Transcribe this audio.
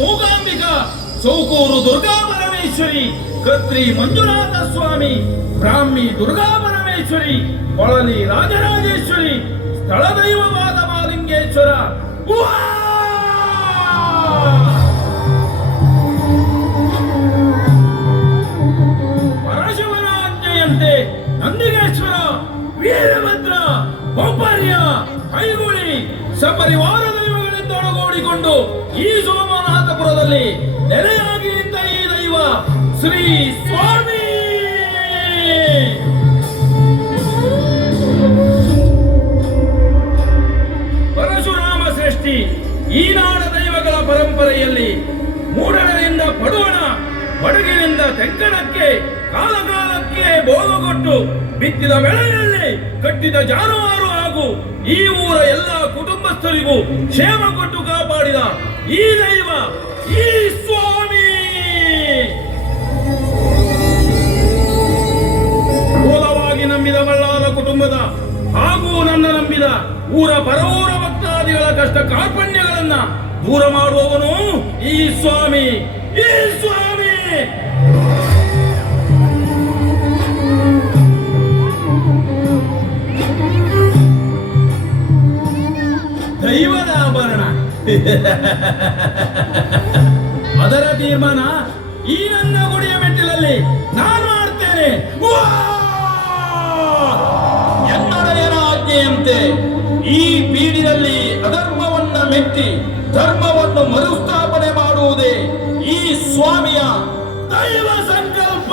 ಮೂಕಾಂಬಿಕಾ, ಸೌಕೂರು ದುರ್ಗಾ ಪರಮೇಶ್ವರಿ, ಕತ್ರಿ ಮಂಜುನಾಥ ಸ್ವಾಮಿ, ಬ್ರಾಹ್ಮಿ ದುರ್ಗಾ ಪರಮೇಶ್ವರಿ, ಪಳಲಿ ರಾಜರಾಜೇಶ್ವರಿ, ಸ್ಥಳ ದೈವವಾದ ಮಾಲಿಂಗೇಶ್ವರ. ಪರಶಿವನ ಆಜ್ಞೆಯಂತೆ ನಂದಿಗೇಶ್ವರ, ವೀರಭದ್ರ, ಬೊಬ್ಬರ್ಯ, ಕೈಗುಳಿ ಸಪರಿವಾರ ದೈವಗಳಿಂದೊಳಗೂಡಿಕೊಂಡು ಈ ಸೋಮನಾಥಪುರದಲ್ಲಿ ನೆಲೆಯಾಗಿ ನಿಂತ ಈ ದೈವ ಶ್ರೀ ಸ್ವಾಮಿ. ಪರಶುರಾಮ ಶ್ರೇಷ್ಠಿ ಈ ನಾಡ ದೈವಗಳ ಪರಂಪರೆಯಲ್ಲಿ ಮೂಡಣದಿಂದ ಪಡುವಣ, ಬಡಗಿನಿಂದ ತೆಂಕಣಕ್ಕೆ ಕಾಲಕಾಲಕ್ಕೆ ಭೋಗಗೊಟ್ಟು ಬಿತ್ತಿದ ಬೆಳೆಯಲ್ಲಿ ಕಟ್ಟಿದ ಜಾನುವಾರು ಹಾಗೂ ಈ ಊರ ಎಲ್ಲ ಕುಟುಂಬಸ್ಥರಿಗೂ ಕ್ಷೇಮ ಕೊಟ್ಟು ಕಾಪಾಡಿದ ಈ ದೈವ ಈ ಸ್ವಾಮಿ. ಮೂಲವಾಗಿ ನಂಬಿದ ಮಲ್ಲಾದ ಕುಟುಂಬದ ಹಾಗೂ ನನ್ನ ನಂಬಿದ ಊರ ಪರವೂರ ಭಕ್ತಾದಿಗಳ ಕಷ್ಟ ಕಾರ್ಪಣ್ಯಗಳನ್ನ ದೂರ ಮಾಡುವವನು ಈ ಸ್ವಾಮಿ ಈ ಸ್ವಾಮಿ. ದೈವದ ಆಭರಣ ಅದರ ತೀರ್ಮಾನ ಈ ನನ್ನ ಗುಡಿಯ ಮೆಟ್ಟಿಲಲ್ಲಿ ನಾನು ಮಾಡ್ತೇನೆ. ಎನ್ನಡೆಯರ ಆಜ್ಞೆಯಂತೆ ಈ ಬೀಡಿನಲ್ಲಿ ಅಧರ್ಮವನ್ನ ಮೆಟ್ಟಿ ಧರ್ಮವನ್ನು ಮರುಸ್ಥಾಪನೆ ಮಾಡುವುದೇ ಈ ಸ್ವಾಮಿಯ ದೈವ ಸಂಕಲ್ಪ.